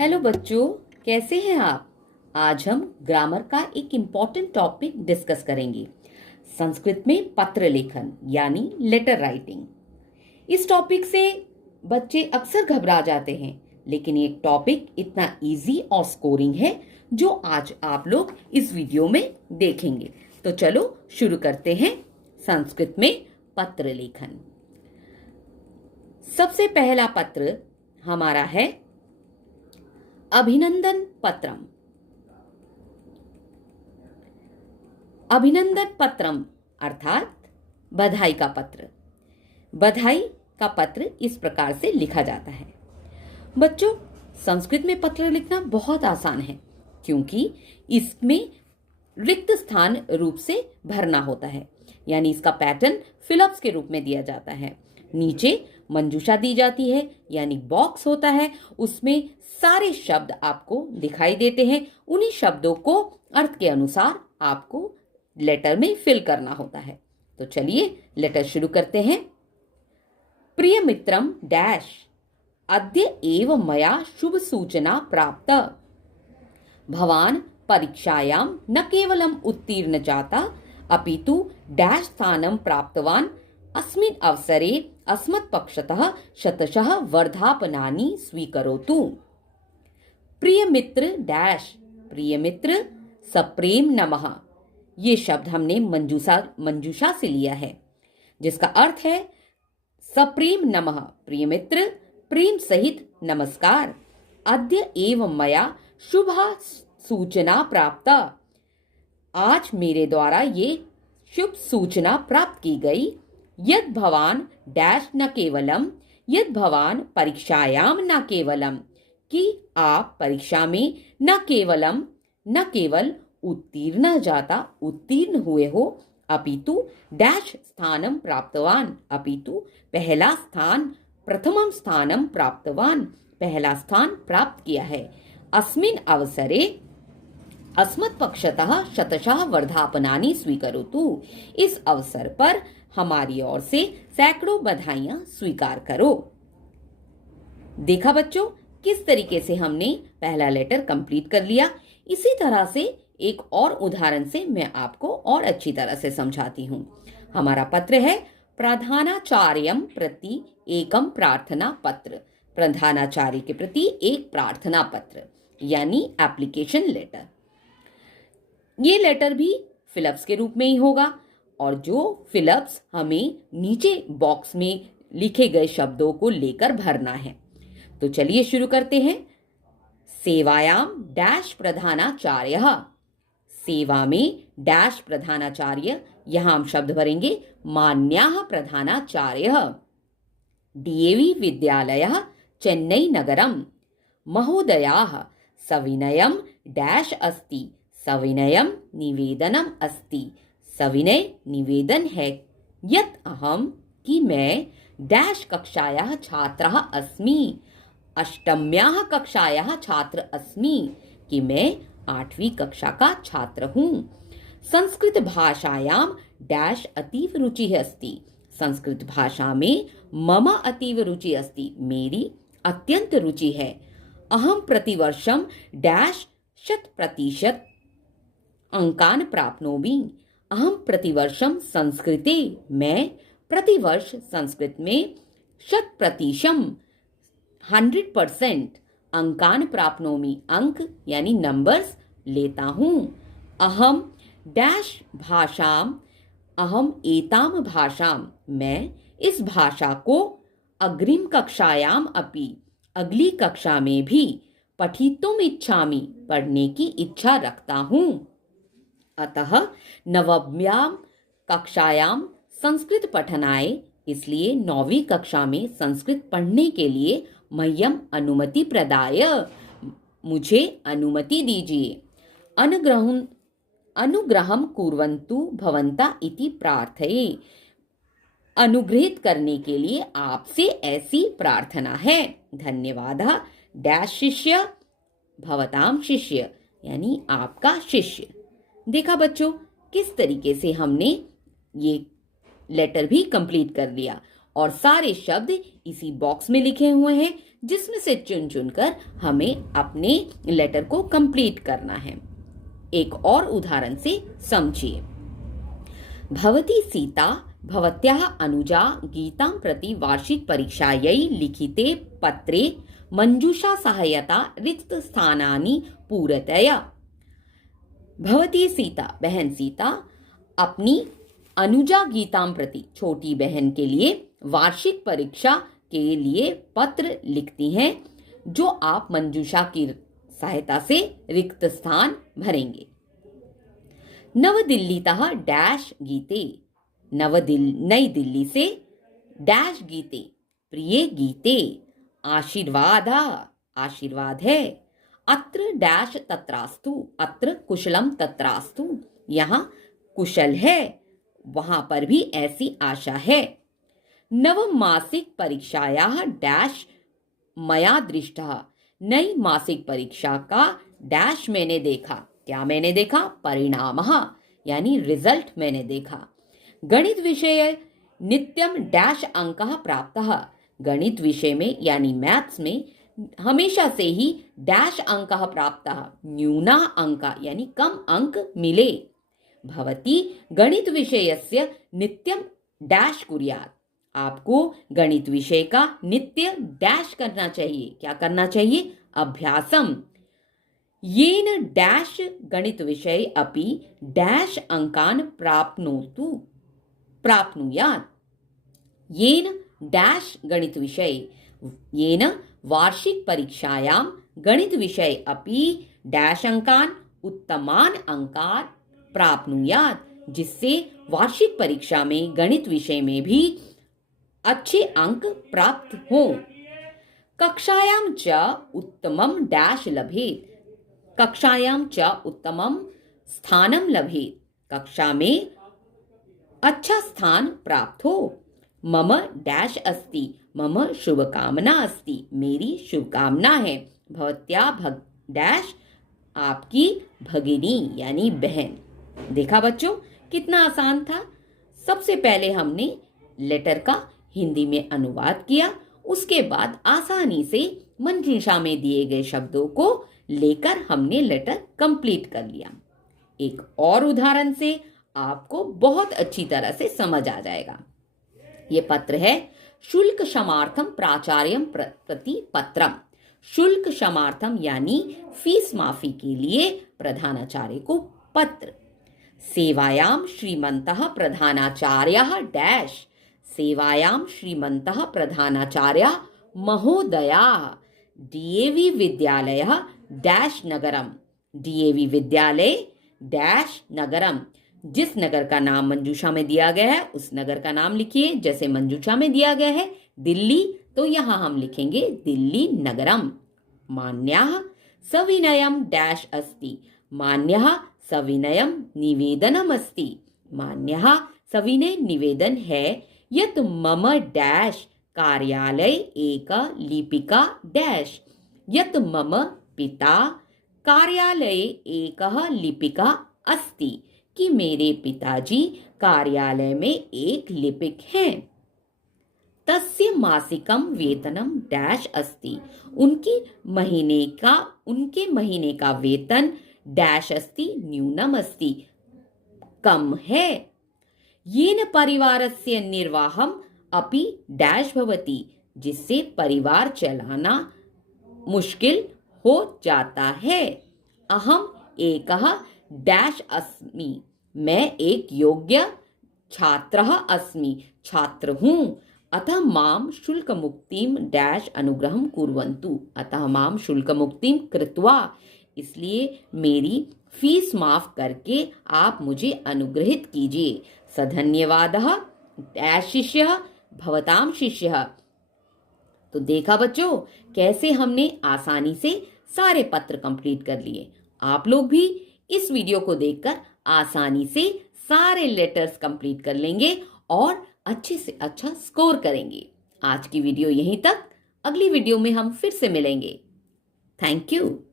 Hello बच्चों, कैसे हैं आप। आज हम ग्रामर का एक इम्पॉर्टेंट टॉपिक डिस्कस करेंगे। संस्कृत में पत्र लेखन यानी लेटर राइटिंग। इस टॉपिक से बच्चे अक्सर घबरा जाते हैं, लेकिन ये टॉपिक इतना इजी और स्कोरिंग है जो आज आप लोग इस वीडियो में देखेंगे। तो चलो शुरू करते हैं। संस्कृत में पत्र लेखन। सबसे पहला पत्र हमारा है अभिनंदन पत्रम। अभिनंदन पत्रम अर्थात बधाई का पत्र। बधाई का पत्र इस प्रकार से लिखा जाता है। बच्चों, संस्कृत में पत्र लिखना बहुत आसान है, क्योंकि इसमें रिक्त स्थान रूप से भरना होता है, यानी इसका पैटर्न फिलअप्स के रूप में दिया जाता है। नीचे मंजूषा दी जाती है, यानी बॉक्स होता है, उसमें सारे शब्द आपको दिखाई देते हैं। उन्हीं शब्दों को अर्थ के अनुसार आपको लेटर में फिल करना होता है। तो चलिए लेटर शुरू करते हैं। प्रिय मित्रम डैश अद्य एव मया शुभ सूचना प्राप्त। भवान परीक्षायां न केवलम उत्तीर्ण जाता अपितु डैश स्थानं प्राप्तवान्। अस्मिन् अवसरे अस्मत्पक्षतः शतशः वर्धापनानि स्वीकरोतु। प्रिय मित्र डैश, प्रिय मित्र सप्रेम नमः। ये शब्द हमने मंजूषा से लिया है, जिसका अर्थ है सप्रेम नमः, प्रिय मित्र प्रेम सहित नमस्कार। अद्य एव मया शुभ सूचना प्राप्त। आज मेरे द्वारा ये शुभ सूचना प्राप्त की गई। यद भवान डैश न केवलम, यद भवान परीक्षायाम न केवलम, कि आप परीक्षा में न केवल उत्तीर्ण जाता उत्तीर्ण हुए हो, अपितु डैश स्थानम प्राप्तवान, अपितु पहला स्थान प्रथमम स्थानम प्राप्तवान, पहला स्थान प्राप्त किया है। अस्मिन् अवसरे अस्मत्पक्षतः शतशः वर्धापनानि स्वीकरोतु। इस अवसर पर हमारी ओर से सैकड़ों बधाइयां स्वीकार करो। देखा बच्चों, किस तरीके से हमने पहला लेटर कंप्लीट कर लिया। इसी तरह से एक और उदाहरण से मैं आपको और अच्छी तरह से समझाती हूँ। हमारा पत्र है प्रधानाचार्यम प्रति एकम प्रार्थना पत्र। प्रधानाचार्य के प्रति एक प्रार्थना पत्र यानी एप्लीकेशन लेटर। ये लेटर भी फिलअप्स के रूप में ही होगा, और जो फिलअप्स हमें नीचे बॉक्स में लिखे गए शब्दों को लेकर भरना है। तो चलिए शुरू करते हैं। सेवायाम डैश प्रधानाचार्य। सेवा में डैश प्रधानाचार्य, यहां हम शब्द भरेंगे मान्याः प्रधानाचार्य। डीएवी विद्यालयः चेन्नई नगरम। महोदयाः सविनयम डैश अस्ति। सविनयम निवेदनम अस्ति। सविनय निवेदन है यत् अहम, कि मैं डैश कक्षायाः छात्रः अस्मि। अष्टम्याः कक्षायाः छात्र अस्मि, कि मैं 8वीं कक्षा का छात्र हूँ। संस्कृत भाषायां डैश अतीव रुचिः अस्ति। संस्कृत भाषा में मम अतीव रुचि अस्ति, मेरी अत्यंत रुचि है। अहम प्रतिवर्षम डैश 100% अंकान प्राप्नोमि। अहम प्रतिवर्षम संस्कृते, मैं प्रतिवर्ष संस्कृत में 100% अंकान प्राप्नोमि, अंक यानी नंबर्स लेता हूँ। अहम डैश भाषाम, अहम एताम भाषाम, मैं इस भाषा को अग्रिम कक्षायाम अपि, अगली कक्षा में भी पठितुम इच्छामि, पढ़ने की इच्छा रखता हूँ। अतः नवम्याम कक्षायाम संस्कृत पठनाय, इसलिए 9वीं कक्षा में संस्कृत पढ़ने के लिए मह्यम अनुमति प्रदाय, मुझे अनुमति दीजिए। अनुग्रहम कुर्वन्तु भवन्ता इति प्रार्थये। अनुग्रहित करने के लिए आपसे ऐसी प्रार्थना है। धन्यवादः डैश शिष्य भवताम शिष्य, यानी आपका शिष्य। देखा बच्चों, किस तरीके से हमने ये लेटर भी कंप्लीट कर लिया। और सारे शब्द इसी बॉक्स में लिखे हुए हैं, जिसमें से चुन चुनकर हमें अपने लेटर को कंप्लीट करना है। एक और उदाहरण से समझिए। भवती सीता भवत्याः अनुजा गीतां प्रति वार्षिक परीक्षायै लिखिते पत्रे मंजूषा सहायता रिक्त स्थानानि पूरतया। भवती सीता, बहन सीता, अपनी अनुजा गीतां प्रति, छोटी बहन के लिए वार्षिक परीक्षा के लिए पत्र लिखती हैं, जो आप मंजूषा की सहायता से रिक्त स्थान भरेंगे। नवदिल्लीतः डैश गीते, नई दिल्ली से डैश गीते, प्रिय गीते, आशीर्वाद है। अत्र डैश तत्रास्तु, अत्र कुशलम तत्रास्तु, यहाँ कुशल है, वहां पर भी ऐसी आशा है। नवम मासिक परीक्षायाः डैश मया दृष्टः, नई मासिक परीक्षा का डैश मैंने देखा। क्या मैंने देखा? परिणामः, यानी रिजल्ट मैंने देखा। गणित विषय नित्यम डैश अंकः प्राप्तः, गणित विषय में यानी मैथ्स में हमेशा से ही डैश अंकः प्राप्तः, न्यूना अंक यानी कम अंक मिले। भवती गणित विषयस्य नित्यम डैश कुर्यात्, आपको गणित विषय का नित्य डैश करना चाहिए। क्या करना चाहिए? अभ्यासम। येन डैश गणित विषय अपि डैश अंकान प्राप्नुयात्, येन डैश गणित विषय, येन वार्षिक परीक्षायां गणित विषय अपि डैश अंकान, उत्तमान अंकान प्राप्नुयात्, जिससे वार्षिक परीक्षा में गणित विषय में भी अच्छे अंक प्राप्त हों। कक्षायां च उत्तमं डैश लभेत, कक्षायां च उत्तमं स्थानं लभेत, कक्षा में अच्छा स्थान प्राप्त हो। मम डैश अस्ति, मम शुभकामना अस्ति, मेरी शुभकामना है। भवत्या डैश, आपकी भगिनी यानी बहन। देखा बच्चों, कितना आसान था। सबसे पहले हमने लेटर का हिंदी में अनुवाद किया, उसके बाद आसानी से मंजूषा में दिए गए शब्दों को लेकर हमने लेटर कंप्लीट कर लिया। एक और उदाहरण से आपको बहुत अच्छी तरह से समझ आ जाएगा। ये पत्र है शुल्क क्षमार्थम प्राचार्यम प्रति पत्रम। शुल्क क्षमार्थम यानी फीस माफी के लिए प्रधानाचार्य को पत्र। सेवायाम श्रीमन्तः प्रधानाचार्यः डैश, सेवायां श्रीमन्तः प्रधानाचार्यः महोदयाः डीएवी विद्यालयः डैश नगरम, डीएवी विद्यालय डैश नगरम। जिस नगर का नाम मंजूषा में दिया गया है उस नगर का नाम लिखिए। जैसे मंजूषा में दिया गया है दिल्ली, तो यहाँ हम लिखेंगे दिल्ली नगरम। मान्यः सविनयम डैश अस्ति, मान्यः सविनयम निवेदनम अस्ति, मान्यः सविनय निवेदन है यत् मम डैश कार्यालय एक लिपिका डैश, यत् मम पिता कार्यालय एकः लिपिका अस्ति, कि मेरे पिताजी कार्यालय में एक लिपिक हैं। तस्य मासिकम वेतनम डैश अस्ति, उनके महीने का वेतन डैश अस्ति न्यूनम अस्ति, कम है। येन परिवारस्य निर्वाहम अपि डैश भवति, जिससे परिवार चलाना मुश्किल हो जाता है। अहम एकः डैश अस्मि, मैं एक योग्य छात्रः अस्मि, छात्र हूँ। अतः माम शुल्क मुक्तिम डैश अनुग्रहम कुर्वन्तु, अतः माम शुल्क मुक्तिम कृत्वा, इसलिए मेरी फीस माफ करके आप मुझे अनुग्रहित कीजिए। सधन्यवादः डैश शिष्यः भवताम शिष्यः। तो देखा बच्चों, कैसे हमने आसानी से सारे पत्र कंप्लीट कर लिए। आप लोग भी इस वीडियो को देखकर आसानी से सारे लेटर्स कंप्लीट कर लेंगे और अच्छे से अच्छा स्कोर करेंगे। आज की वीडियो यहीं तक, अगली वीडियो में हम फिर से मिलेंगे। Thank you.